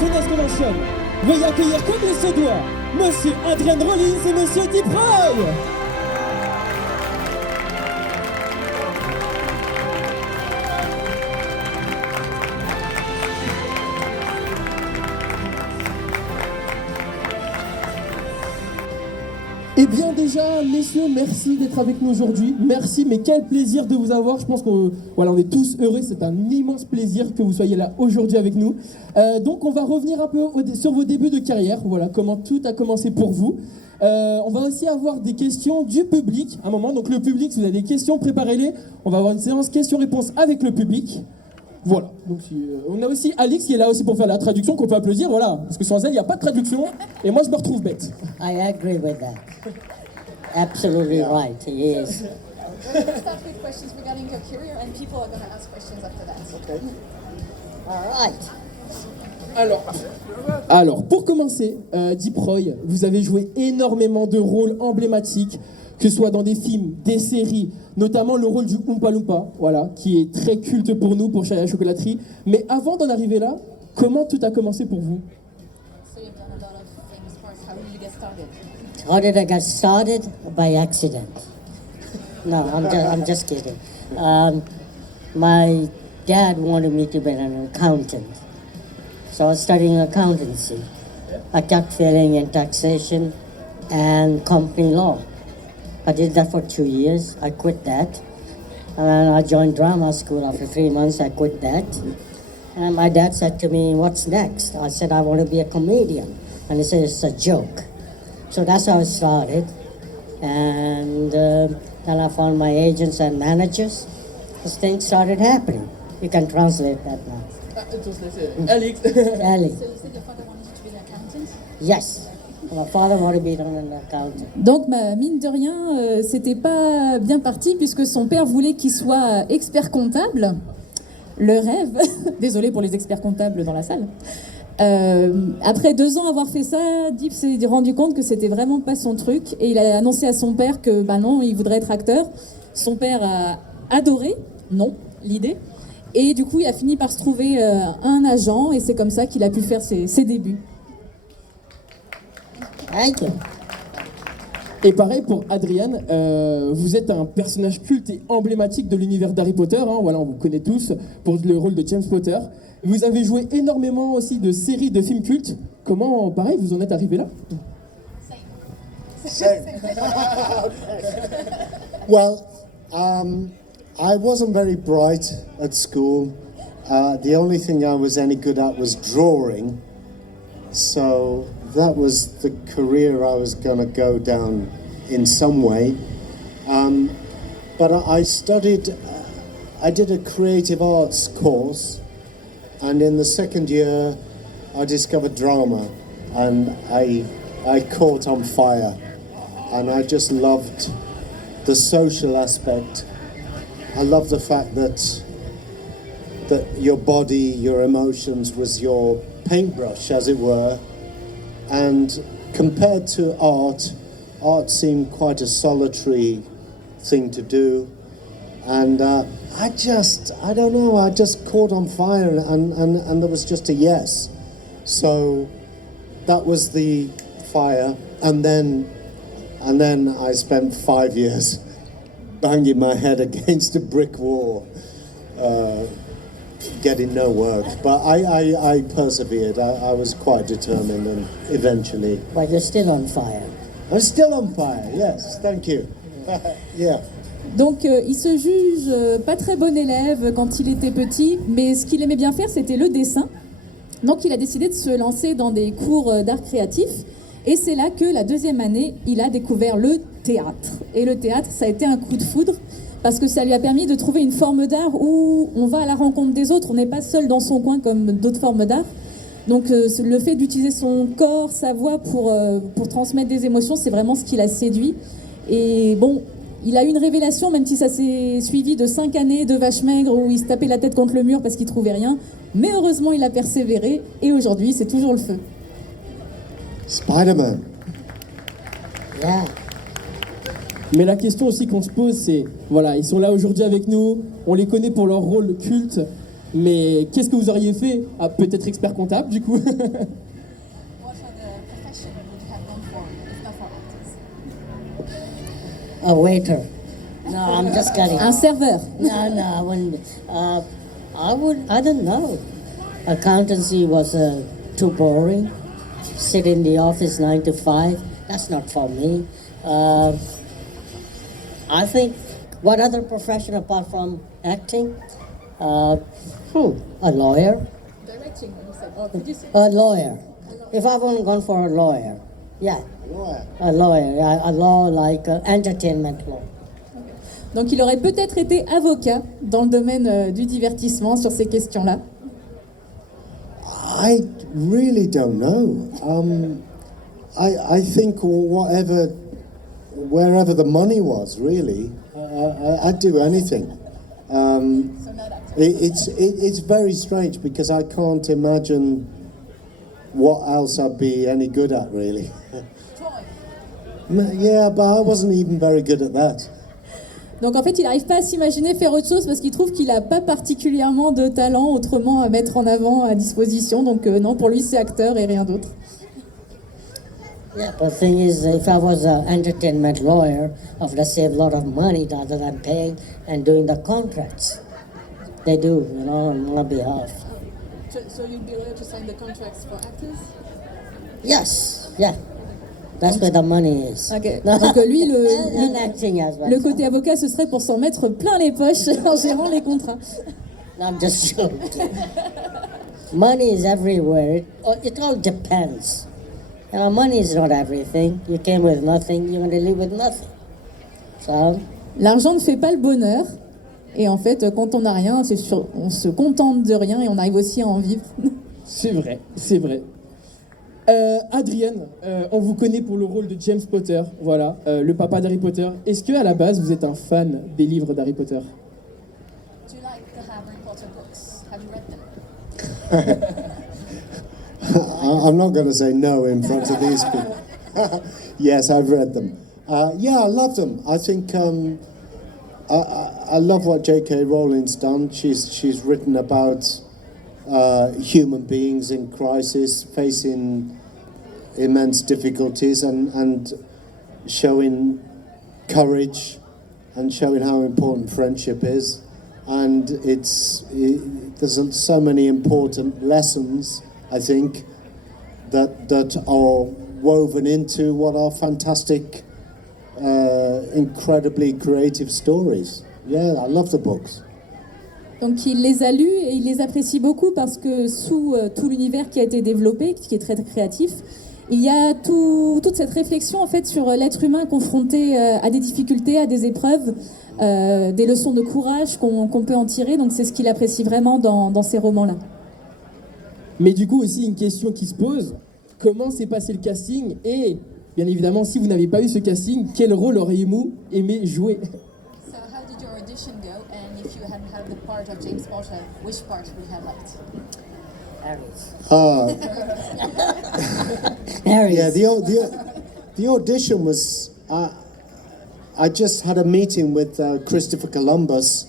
jeunesse convention. Veuillez accueillir comme il se doit, Monsieur Adrian Rawlins et Monsieur Tim Burton. Eh bien déjà, messieurs, merci d'être avec nous aujourd'hui. Merci, mais quel plaisir de vous avoir. Je pense qu'on on est tous heureux. C'est un immense plaisir que vous soyez là aujourd'hui avec nous. Donc on va revenir un peu sur vos débuts de carrière. Voilà, comment tout a commencé pour vous. On va aussi avoir des questions du public. Un moment, donc le public, si vous avez des questions, préparez-les. On va avoir une séance questions-réponses avec le public. Voilà, donc on a aussi Alix qui est là aussi pour faire la traduction, qu'on peut applaudir, voilà, parce que sans elle, il n'y a pas de traduction, et moi je me retrouve bête. I agree with that. Absolutely right, he is. We'll start with questions regarding your career, and people are going to ask questions after that. Okay. All right. Alors, pour commencer, Deep Roy, vous avez joué énormément de rôles emblématiques, que ce soit dans des films, des séries, notamment le rôle du Oompa Loompa, voilà, qui est très culte pour nous, pour la Chocolaterie. Mais avant d'en arriver là, comment tout a commencé pour vous? So you've done a lot of things for us. How did you get started? How did I get started? By accident. No, I'm just kidding. My dad wanted me to be an accountant. So I was studying accountancy. I kept failing in taxation and company law. I did that for 2 years. I quit that. And I joined drama school after 3 months. I quit that. And my dad said to me, "What's next?" I said, "I want to be a comedian." And he said, "It's a joke." So that's how I started. And then I found my agents and managers. As things started happening. You can translate that now. Alix. Ali. So you said your father wanted you to be an accountant? Yes. My father wanted me to be an accountant. Donc, mine de rien, c'était pas bien parti puisque son père voulait qu'il soit expert comptable. Le rêve. Désolé pour les experts comptables dans la salle. Après 2 ans avoir fait ça, Deep s'est rendu compte que c'était vraiment pas son truc et il a annoncé à son père que non, il voudrait être acteur. Son père a adoré, l'idée. Et du coup, il a fini par se trouver un agent et c'est comme ça qu'il a pu faire ses débuts. Thank you. Et pareil pour Adrian, vous êtes un personnage culte et emblématique de l'univers d'Harry Potter, hein, voilà, on vous connaît tous pour le rôle de James Potter. Vous avez joué énormément aussi de séries, de films cultes. Comment, pareil, vous en êtes arrivé là? Same. Well, I wasn't very bright at school. The only thing I was any good at was drawing. So that was the career I was going to go down in some way. But I studied, I did a creative arts course, and in the second year I discovered drama, and I caught on fire, and I just loved the social aspect. I loved the fact that your body, your emotions was your paintbrush, as it were. And compared to art seemed quite a solitary thing to do. And I just caught on fire and there was just a yes. So that was the fire. And then I spent 5 years banging my head against a brick wall, getting no work, but I persevered. I was quite determined, and eventually. But you're still on fire. I'm still on fire. Yes, thank you. Yeah. Donc il se juge pas très bon élève quand il était petit, mais ce qu'il aimait bien faire, c'était le dessin. Donc il a décidé de se lancer dans des cours d'art créatif. Et c'est là que la 2e année, il a découvert le théâtre. Et le théâtre, ça a été un coup de foudre, parce que ça lui a permis de trouver une forme d'art où on va à la rencontre des autres. On n'est pas seul dans son coin comme d'autres formes d'art. Donc le fait d'utiliser son corps, sa voix pour transmettre des émotions, c'est vraiment ce qui l'a séduit. Et bon, il a eu une révélation, même si ça s'est suivi de 5 années de vache maigre où il se tapait la tête contre le mur parce qu'il trouvait rien. Mais heureusement, il a persévéré et aujourd'hui, c'est toujours le feu. Spider-Man. Yeah. Mais la question aussi qu'on se pose, c'est, voilà, ils sont là aujourd'hui avec nous, on les connaît pour leur rôle culte, Mais qu'est-ce que vous auriez fait? Ah, peut-être expert comptable, du coup. What other profession would you have gone for if not for actors? A waiter. No, I'm just kidding. Un serveur. No, I wouldn't. I don't know. Accountancy was too boring. Sit in the office 9 to 5. That's not for me. I think, what other profession apart from acting? A lawyer. Directing, when you said, or producing. A lawyer. If I wouldn't gone for a lawyer, yeah. A lawyer. A law like entertainment law. Donc il aurait peut-être été avocat dans le domaine du divertissement sur ces questions-là. I really don't know. I think wherever the money was, really, I'd do anything. So not actors. It's very strange because I can't imagine what else I'd be any good at, really. Drawing. Yeah, but I wasn't even very good at that. Donc en fait, il n'arrive pas à s'imaginer faire autre chose parce qu'il trouve qu'il n'a pas particulièrement de talent autrement à mettre en avant, à disposition. Donc non, pour lui, c'est acteur et rien d'autre. Yeah, but the thing is, if I was an entertainment lawyer, I would have saved a lot of money rather than paying and doing the contracts. They do, on my behalf. So you'd be able to sign the contracts for actors? Yes, yeah. That's where the money is. Ok. Donc lui, And acting as well. le côté avocat, ce serait pour s'en mettre plein les poches en gérant les contrats. No, I'm just joking. Money is everywhere. It all depends. Money is not everything. You came with nothing, you're going to live with nothing. So, L'argent ne fait pas le bonheur. Et en fait, quand on n'a rien, on se contente de rien et on arrive aussi à en vivre. C'est vrai, c'est vrai. Adrian, on vous connaît pour le rôle de James Potter, voilà, le papa d'Harry Potter. Est-ce que à la base vous êtes un fan des livres d'Harry Potter? Do you like the Harry Potter books? Have you read them? I'm not going to say no in front of these people. Yes, I've read them. Yeah, I love them. I think I love what J.K. Rowling's done. She's written about human beings in crisis, facing immense difficulties, and showing courage, and showing how important friendship is. And there's so many important lessons, I think, that are woven into what are fantastic, incredibly creative stories. Yeah, I love the books. Donc il les a lus et il les apprécie beaucoup parce que sous tout l'univers qui a été développé, qui est très créatif, il y a toute cette réflexion en fait sur l'être humain confronté à des difficultés, à des épreuves, des leçons de courage qu'on peut en tirer. Donc c'est ce qu'il apprécie vraiment dans ces romans-là. Mais du coup aussi une question qui se pose, comment s'est passé le casting? Et bien évidemment, si vous n'avez pas eu ce casting, quel rôle auriez-vous aimé jouer? So how did your audition go? And if you hadn't had the part of James Potter, which part would you have liked? Harry. Yeah, the audition was. I just had a meeting with Christopher Columbus,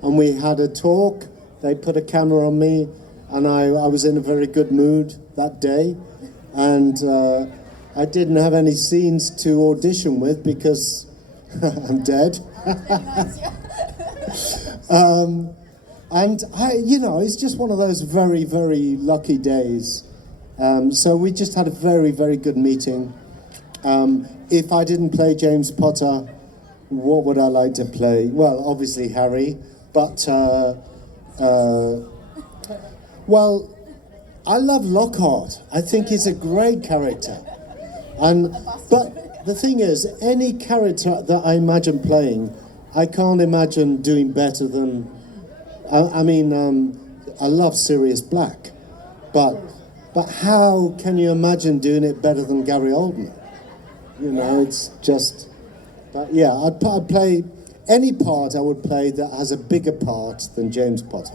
and we had a talk. They put a camera on me, and I was in a very good mood that day, and I didn't have any scenes to audition with because I'm dead. And it's just one of those very, very lucky days. So we just had a very, very good meeting. If I didn't play James Potter, what would I like to play? Well, obviously Harry, but well, I love Lockhart. I think he's a great character. But the thing is, any character that I imagine playing, I can't imagine doing better than. I love Sirius Black, but how can you imagine doing it better than Gary Oldman? It's just. But yeah, I'd play any part I would play that has a bigger part than James Potter.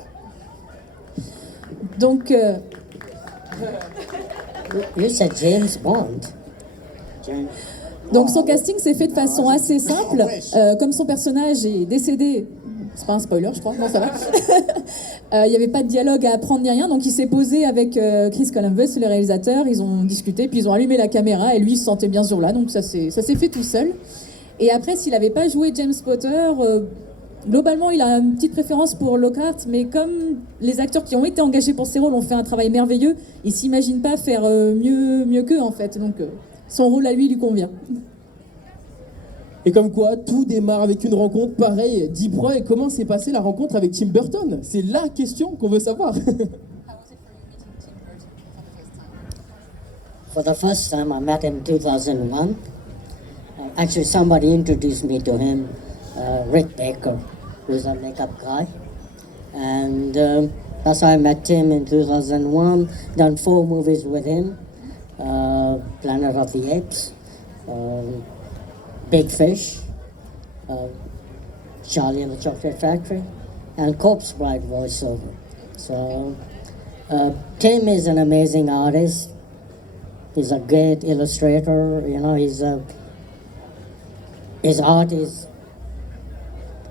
Donc You said James Bond. Donc son casting s'est fait de façon assez simple. Comme son personnage est décédé, c'est pas un spoiler je crois, non ça va. Il n'y avait pas de dialogue à apprendre ni rien, donc il s'est posé avec Chris Columbus, le réalisateur, ils ont discuté, puis ils ont allumé la caméra, et lui il se sentait bien sur là, donc ça s'est fait tout seul. Et après, s'il n'avait pas joué James Potter, globalement il a une petite préférence pour Lockhart, mais comme les acteurs qui ont été engagés pour ces rôles ont fait un travail merveilleux, il ne s'imagine pas faire mieux qu'eux en fait, donc son rôle à lui lui convient. Et comme quoi, tout démarre avec une rencontre. Pareil, dis-moi, et comment s'est passée la rencontre avec Tim Burton? C'est la question qu'on veut savoir. How was it for you meeting Tim Burton for the first time? For the first time, I met him in 2001. Actually, somebody introduced me to him, Rick Baker, who's a makeup guy. And that's how I met him in 2001. Done 4 movies with him. Planet of the Apes. Big Fish, Charlie and the Chocolate Factory, and Corpse Bride voiceover. So, Tim is an amazing artist. He's a great illustrator. You know, his art is,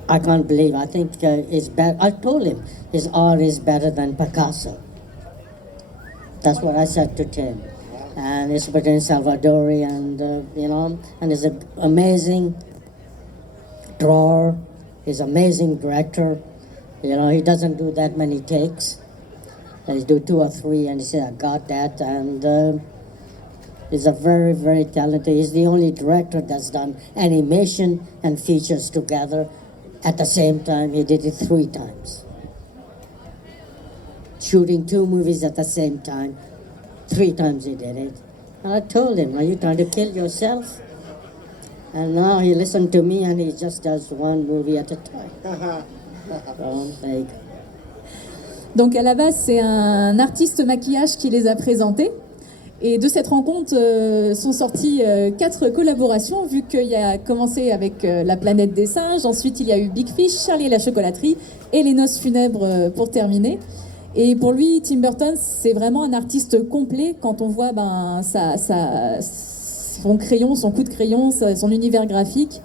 I can't believe. I think is better. I told him his art is better than Picasso. That's what I said to Tim. And it's written Salvadorian, you know, and he's an amazing drawer. He's an amazing director. You know, he doesn't do that many takes. He do 2 or 3, and he said, "I got that." And he's a very, very talented. He's the only director that's done animation and features together at the same time. He did it 3 times, shooting 2 movies at the same time. 3 times he did it. And I told him, "Are you trying to kill yourself?" And now he listened to me and he just does 1 movie at a time. So, like, Donc à la base, c'est un artiste maquillage qui les a présentés. Et de cette rencontre sont sorties 4 collaborations, vu qu'il a commencé avec La planète des singes, ensuite il y a eu Big Fish, Charlie et la chocolaterie, et Les noces funèbres pour terminer. Et pour lui, Tim Burton, c'est vraiment un artiste complet quand on voit son crayon, son coup de crayon, son univers graphique,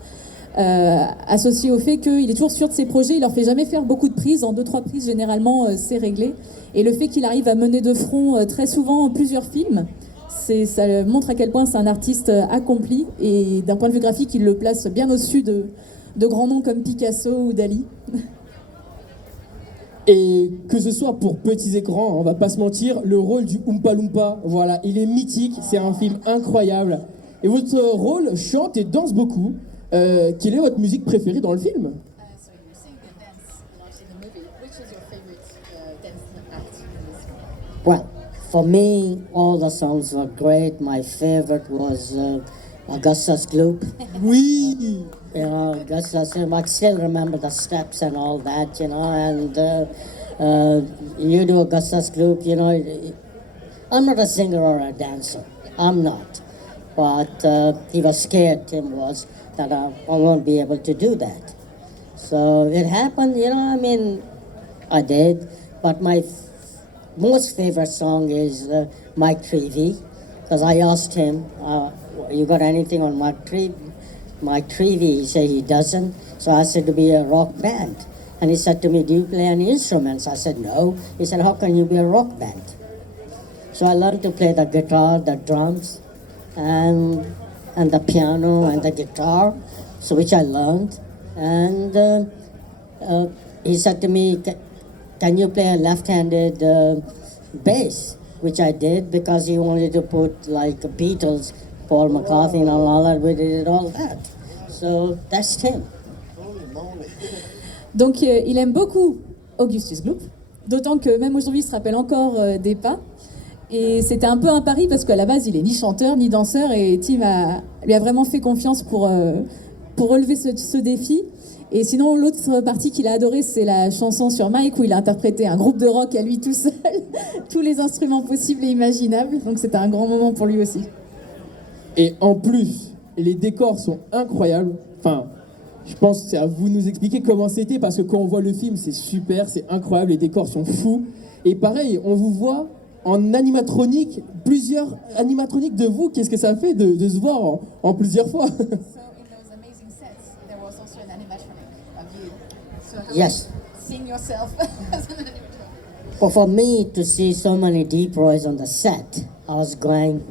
associé au fait qu'il est toujours sûr de ses projets, il leur fait jamais faire beaucoup de prises, en 2-3 prises généralement c'est réglé. Et le fait qu'il arrive à mener de front très souvent plusieurs films, ça montre à quel point c'est un artiste accompli, et d'un point de vue graphique, il le place bien au-dessus de grands noms comme Picasso ou Dali. Et que ce soit pour petits écrans, on va pas se mentir, le rôle du Oompa Loompa, voilà, il est mythique, c'est un film incroyable. Et votre rôle chante et danse beaucoup. Quelle est votre musique préférée dans le film? So you sing and dance a lot in the movie. Which is your favorite dance act in this film? well, for me, all the songs were great. My favorite was Augustus Gloop. Oui. You know, Augustus, I still remember the steps and all that, you know, and you do Augustus Gloop, you know. I'm not a singer or a dancer. I'm not. But he was scared, Tim was, that I won't be able to do that. So it happened, you know, I mean, I did. But my most favorite song is Mike Treavy, because I asked him, you got anything on Mike Treavy? He said he doesn't. So I said to be a rock band. And he said to me, do you play any instruments? I said, no. He said, how can you be a rock band? So I learned to play the guitar, the drums, and the piano and the guitar, so which I learned. And he said to me, can you play a left-handed bass? Which I did, because he wanted to put like Beatles, Paul McCartney and all that. We did all that. So that's Tim. Donc il aime beaucoup Augustus Gloop, d'autant que même aujourd'hui il se rappelle encore des pas. Et c'était un peu un pari parce qu'à la base il est ni chanteur ni danseur, et Tim lui a vraiment fait confiance pour relever ce défi. Et sinon l'autre partie qu'il a adoré, c'est la chanson sur Mike, où il a interprété un groupe de rock à lui tout seul, tous les instruments possibles et imaginables, donc c'était un grand moment pour lui aussi. Et en plus, les décors sont incroyables. Enfin, je pense que c'est à vous de nous expliquer comment c'était, parce que quand on voit le film, c'est super, c'est incroyable, les décors sont fous. Et pareil, on vous voit en animatronique, plusieurs animatroniques de vous. Qu'est-ce que ça fait de se voir en plusieurs fois? So in those amazing sets, there was also an animatronic of you. So how Yes. you seeing yourself as an animatronic? But for me to see so many deep roys on the set, I was going,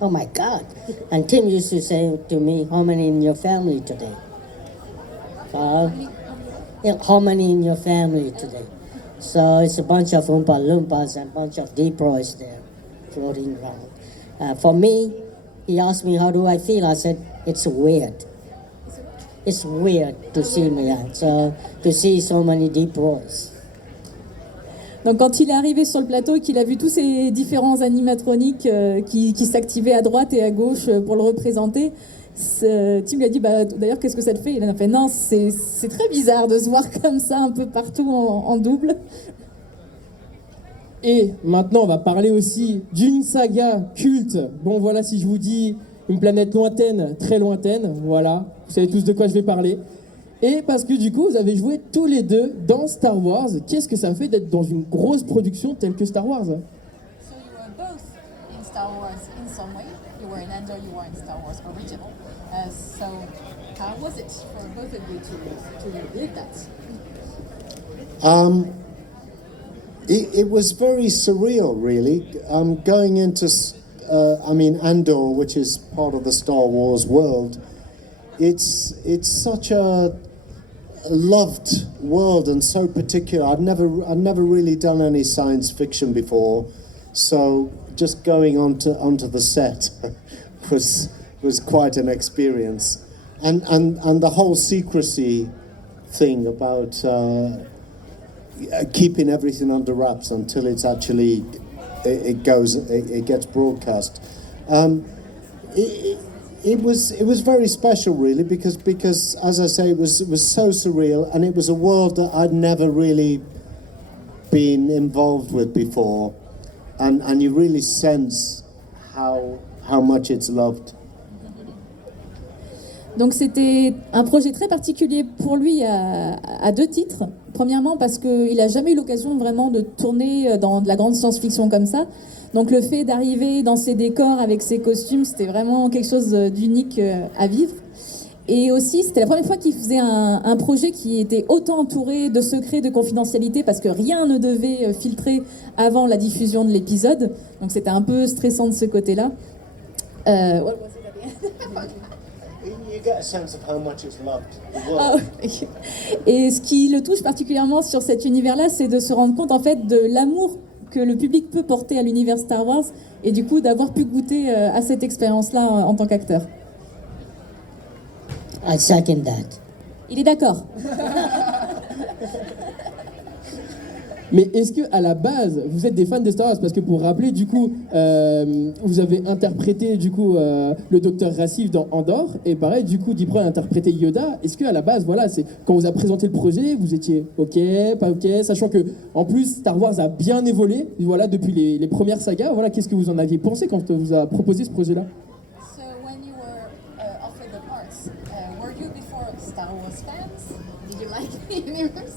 oh my God. And Tim used to say to me, how many in your family today? How many in your family today? So it's a bunch of Oompa Loompas and a bunch of deep roys there floating around. For me, he asked me, how do I feel? I said, it's weird. It's weird to see me, to see so many deep roys. Donc quand il est arrivé sur le plateau et qu'il a vu tous ces différents animatroniques qui s'activaient à droite et à gauche pour le représenter, Tim lui a dit d'ailleurs qu'est-ce que ça te fait? Il a fait non, c'est très bizarre de se voir comme ça un peu partout en double. Et maintenant, on va parler aussi d'une saga culte. Bon, voilà, si je vous dis une planète lointaine, très lointaine, voilà, vous savez tous de quoi je vais parler. Et parce que du coup, vous avez joué tous les deux dans Star Wars. Qu'est-ce que ça fait d'être dans une grosse production telle que Star Wars? So you were both in Star Wars in some way. You were in Andor, you were in Star Wars original. So how was it for both of you to live that? It was very surreal, really. Going into, Andor, which is part of the Star Wars world. It's such a loved world and so particular. I'd never really done any science fiction before, so just going onto the set was quite an experience, and the whole secrecy thing about keeping everything under wraps until it's actually it gets broadcast. It was very special, really, because as I say, it was so surreal, and it was a world that I'd never really been involved with before, and you really sense how much it's loved. Donc c'était un projet très particulier pour lui à deux titres. Premièrement parce qu'il n'a jamais eu l'occasion vraiment de tourner dans de la grande science-fiction comme ça. Donc le fait d'arriver dans ces décors avec ces costumes, c'était vraiment quelque chose d'unique à vivre. Et aussi, c'était la première fois qu'il faisait un projet qui était autant entouré de secrets, de confidentialité, parce que rien ne devait filtrer avant la diffusion de l'épisode. Donc c'était un peu stressant de ce côté-là. You get a sense of how much it's loved. Ah, okay. Et ce qui le touche particulièrement sur cet univers-là, c'est de se rendre compte en fait de l'amour que le public peut porter à l'univers Star Wars et du coup d'avoir pu goûter à cette expérience-là en tant qu'acteur. I second that. Il est d'accord. Mais est-ce que à la base, vous êtes des fans de Star Wars? Parce que pour rappeler, du coup, vous avez interprété du coup le Docteur Racif dans Andor, et pareil, du coup, Deep Roy a interprété Yoda. Est-ce que à la base, voilà, c'est quand vous a présenté le projet, vous étiez ok, pas ok, sachant que en plus Star Wars a bien évolué, voilà, depuis les premières sagas. Voilà, qu'est-ce que vous en aviez pensé quand on vous a proposé ce projet-là? So when you were offered the parts, were you before Star Wars fans? Did you like the universe?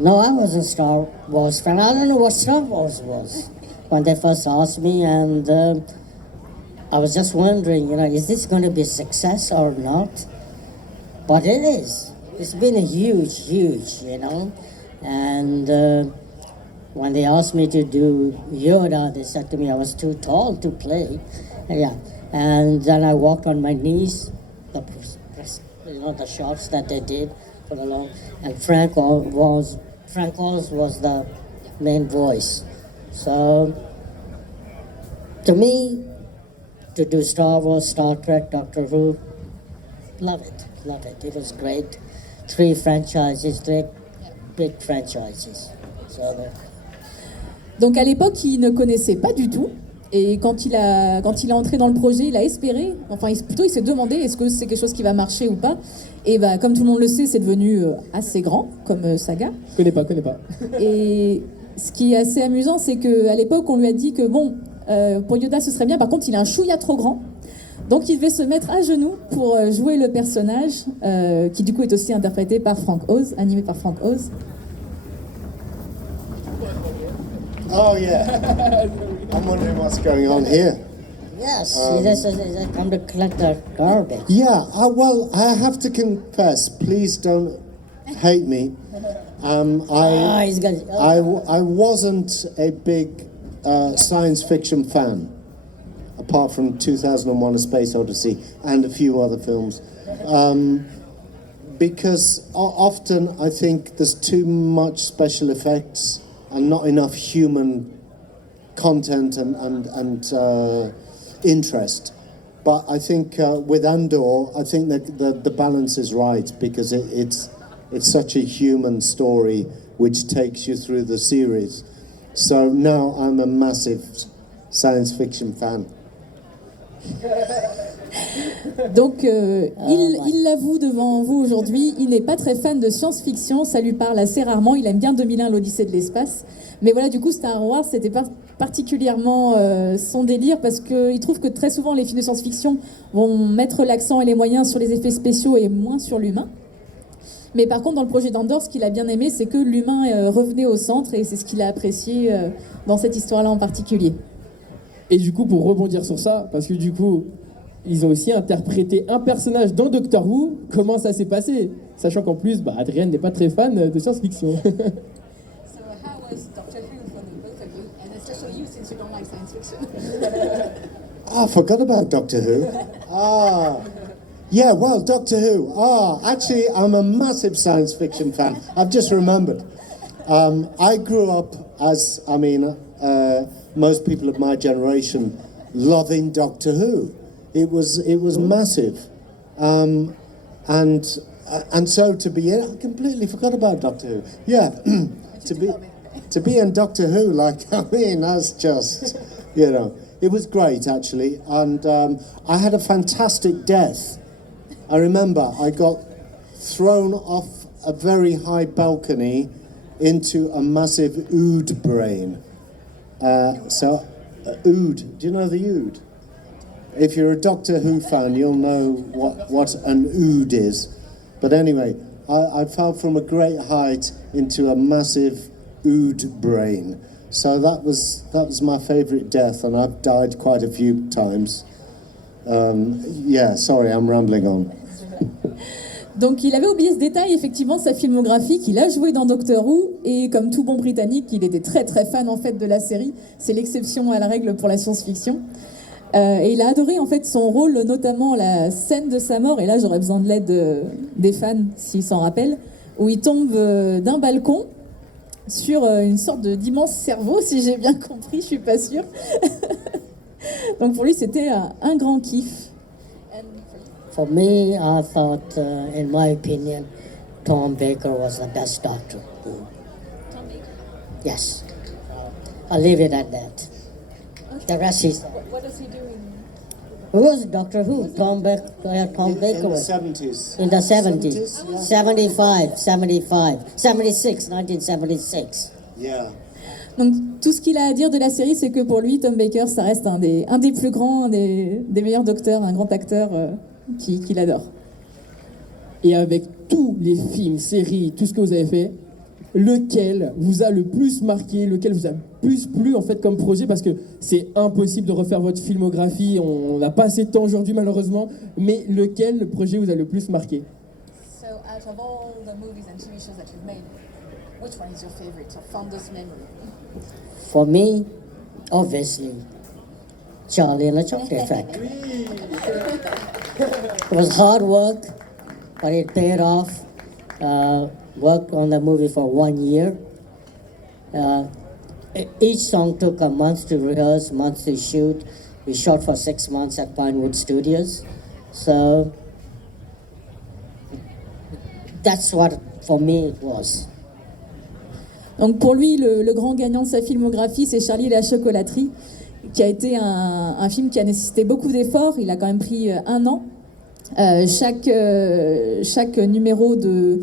No, I was a Star Wars fan. I don't know what Star Wars was when they first asked me, and I was just wondering, is this going to be a success or not? But it is. It's been a huge, And when they asked me to do Yoda, they said to me I was too tall to play. Yeah, and then I walked on my knees. The shots that they did for the long, and Frank Oz was the main voice. So, to me, to do Star Wars, Star Trek, Doctor Who, love it. It was great. 3 franchises, 3 big franchises. So, Donc à l'époque, il ne connaissait pas du tout. Et quand il est entré dans le projet, il a espéré, il s'est demandé est-ce que c'est quelque chose qui va marcher ou pas. Et comme tout le monde le sait, c'est devenu assez grand comme saga. Connais pas. Et ce qui est assez amusant, c'est qu'à l'époque, on lui a dit que pour Yoda, ce serait bien. Par contre, il a un chouïa trop grand. Donc il devait se mettre à genoux pour jouer le personnage, qui du coup est aussi interprété par Frank Oz, animé par Frank Oz. Oh yeah. I'm wondering what's going on here. yes, they come to collect their garbage. Yeah, well, I have to confess, please don't hate me. He's got. I wasn't a big science fiction fan, apart from 2001: A Space Odyssey and a few other films, because often I think there's too much special effects and not enough human content and interest. But I think with Andor, I think that the balance is right, because it's such a human story which takes you through the series. So now I'm a massive science fiction fan. Donc, il l'avoue devant vous aujourd'hui, il n'est pas très fan de science-fiction, ça lui parle assez rarement, il aime bien 2001, l'Odyssée de l'espace. Mais voilà, du coup, Star Wars, c'était particulièrement son délire, parce qu'il trouve que très souvent, les films de science-fiction vont mettre l'accent et les moyens sur les effets spéciaux et moins sur l'humain. Mais par contre, dans le projet d'Andor, ce qu'il a bien aimé, c'est que l'humain revenait au centre, et c'est ce qu'il a apprécié dans cette histoire-là en particulier. Et du coup, pour rebondir sur ça, parce que du coup, ils ont aussi interprété un personnage dans Doctor Who, comment ça s'est passé? Sachant qu'en plus, Adrian n'est pas très fan de science-fiction. So how was Doctor Who for the both of you, and especially you since you don't like science fiction? I forgot about Doctor Who. Yeah, well, Doctor Who. Actually, I'm a massive science fiction fan. I've just remembered. I grew up as, most people of my generation, loving Doctor Who. It was massive, and so to be in, I completely forgot about Doctor Who. Yeah, to be in Doctor Who, that's just, it was great actually, and I had a fantastic death. I remember I got thrown off a very high balcony into a massive ood brain. Ood, do you know the ood? If you're a Doctor Who fan, you'll know what an ood is. But anyway, I fell from a great height into a massive ood brain. So that was my favourite death, and I've died quite a few times. Sorry, I'm rambling on. Donc il avait oublié ce détail effectivement de sa filmographie, qu'il a joué dans Doctor Who, et comme tout bon Britannique, il était très très fan en fait de la série. C'est l'exception à la règle pour la science-fiction. Et il a adoré en fait son rôle, notamment la scène de sa mort, et là j'aurais besoin de l'aide des fans s'ils s'en rappellent, où il tombe d'un balcon sur une sorte d'immense cerveau, si j'ai bien compris, je suis pas sûre. Donc pour lui c'était un grand kiff. For me, I thought, in my opinion, Tom Baker was the best Doctor Who. Tom Baker? Yes. I'll leave it at that. Okay. The rest is... What does he do in... Who was Doctor Who? Tom Baker In the was... 70s. In the 70s. 70s, yeah. 76, 1976. Yeah. Donc tout ce qu'il a à dire de la série, c'est que pour lui, Tom Baker, ça reste un des plus grands, un des meilleurs docteurs, un grand acteur qu'il adore. Et avec tous les films, séries, tout ce que vous avez fait, lequel vous a le plus marqué, lequel vous a le plus plu en fait comme projet, parce que c'est impossible de refaire votre filmographie, on n'a pas assez de temps aujourd'hui malheureusement, mais lequel le projet vous a le plus marqué? So out of all the movies and TV shows that you've made, which one is your favorite or fondest memory? For me, obviously, Charlie and the Chocolate Factory. It was hard work, but it paid off. Worked on the movie for 1 year. Each song took a month to rehearse, month to shoot. We shot for 6 months at Pinewood Studios. So that's what, for me, it was. Donc pour lui, le grand gagnant de sa filmographie, c'est Charlie et la Chocolaterie, qui a été un film qui a nécessité beaucoup d'efforts. Il a quand même pris 1 an. Chaque numéro de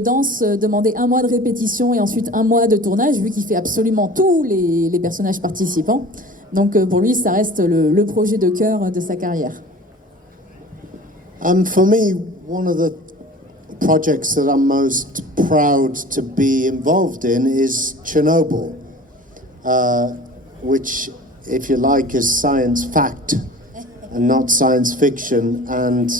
danse demandait 1 mois de répétition et ensuite 1 mois de tournage, vu qu'il fait absolument tous les personnages participants. Donc pour lui, ça reste le projet de cœur de sa carrière. For me, one of the projects that I'm most proud to be involved in is Chernobyl, which, if you like, is science fact and not science fiction. And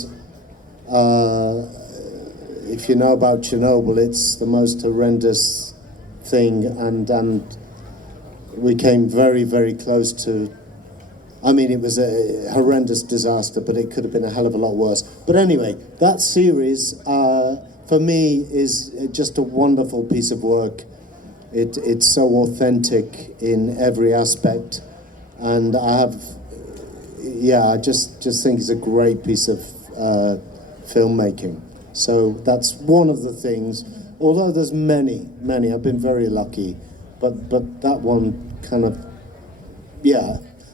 if you know about Chernobyl, it's the most horrendous thing, and we came very, very close to. I mean, it was a horrendous disaster, but it could have been a hell of a lot worse. But anyway, that series, for me, is just a wonderful piece of work. It's so authentic in every aspect, and I just think it's a great piece of filmmaking. So that's one of the things. Although there's many, I've been very lucky, but that one kind of,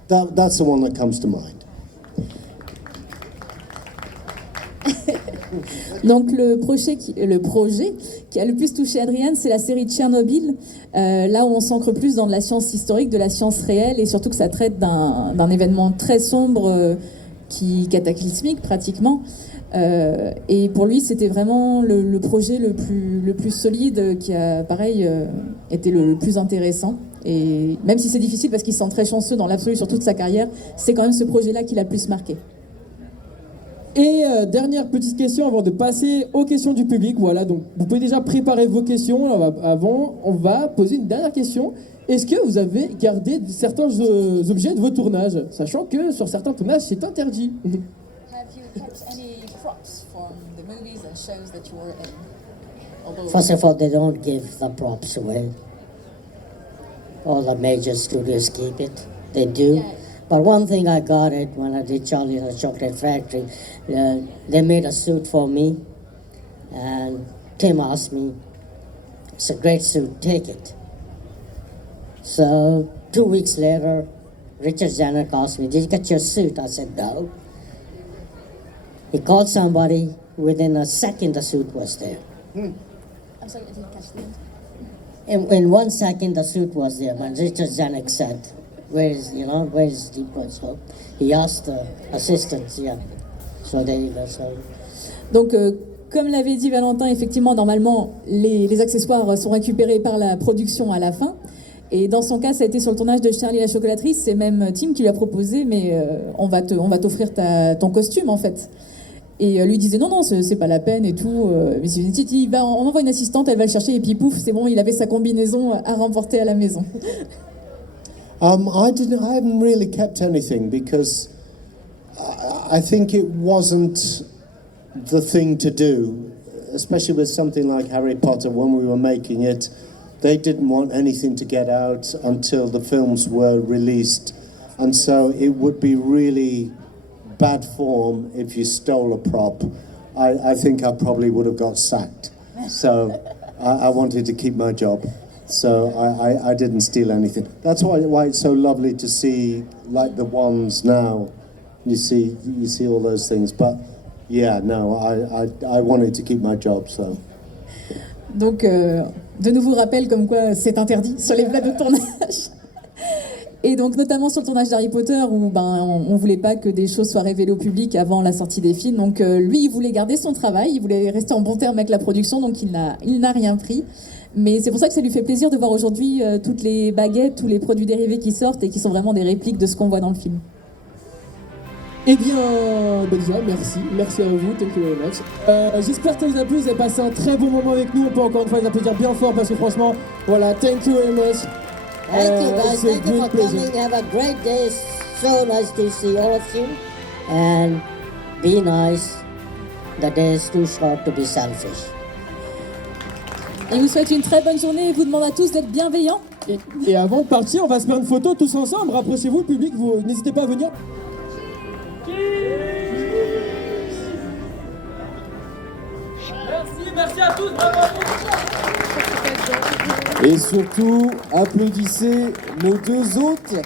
that's the one that comes to mind. Donc le projet qui a le plus touché Adrian, c'est la série de Chernobyl, là où on s'ancre plus dans de la science historique, de la science réelle, et surtout que ça traite d'un événement très sombre, cataclysmique pratiquement. Et pour lui, c'était vraiment le projet le plus solide qui a, pareil, été le plus intéressant. Et même si c'est difficile parce qu'il se sent très chanceux dans l'absolu sur toute sa carrière, c'est quand même ce projet-là qui l'a le plus marqué. Et dernière petite question avant de passer aux questions du public. Voilà, donc vous pouvez déjà préparer vos questions. Avant, on va poser une dernière question. Est-ce que vous avez gardé certains objets de vos tournages, sachant que sur certains tournages, c'est interdit? Have you kept any props from the movies and shows that you were in? Although First of all, they don't give the props away. All the major studios keep it. They do. Yeah. But one thing I got it when I did Charlie and the Chocolate Factory, they made a suit for me, and Tim asked me, "It's a great suit, take it." So 2 weeks later, Richard Zanuck asked me, "Did you get your suit?" I said, "No." He called somebody. Within a second, the suit was there. I'm sorry, I didn't catch the end. In 1 second, the suit was there. When Richard Zanuck said, where's the so he asked the assistants, So there you go. So. Donc, comme l'avait dit Valentin, effectivement, normalement, les accessoires sont récupérés par la production à la fin. Et dans son cas, ça a été sur le tournage de Charlie et la Chocolaterie. C'est même Tim qui lui a proposé, mais on va t'offrir ton costume, en fait. Et lui disait non, c'est pas la peine et tout. Mais on envoie une assistante, elle va le chercher, et puis pouf, c'est bon, il avait sa combinaison à remporter à la maison. I haven't really kept anything because I think it wasn't the thing to do, especially with something like Harry Potter. When we were making it, they didn't want anything to get out until the films were released, and so it would be really bad form if you stole a prop. I think I probably would have got sacked. So I wanted to keep my job. So I didn't steal anything. That's why it's so lovely to see like the ones now. You see all those things. But yeah, no, I wanted to keep my job. So. Donc de nouveau rappel comme quoi c'est interdit sur les plateaux de tournage. Et donc notamment sur le tournage d'Harry Potter où on voulait pas que des choses soient révélées au public avant la sortie des films. Donc lui il voulait garder son travail, il voulait rester en bon terme avec la production, donc il n'a rien pris. Mais c'est pour ça que ça lui fait plaisir de voir aujourd'hui toutes les baguettes, tous les produits dérivés qui sortent et qui sont vraiment des répliques de ce qu'on voit dans le film. Eh bien, déjà, merci à vous, thank you very much. J'espère que ça vous a plu, vous avez passé un très bon moment avec nous. On peut encore une fois les applaudir bien fort parce que franchement, voilà, thank you very much. Thank you guys, it's a thank you great for pleasure. coming. Have a great day. So nice to see all of you. And be nice. The day is too short to be selfish. Et vous souhaite une très bonne journée et vous demande à tous d'être bienveillants. Et avant de partir, on va se faire une photo tous ensemble. Rapprochez-vous, le public, vous n'hésitez pas à venir. Merci à tous, bravo. Et surtout, applaudissez nos deux hôtes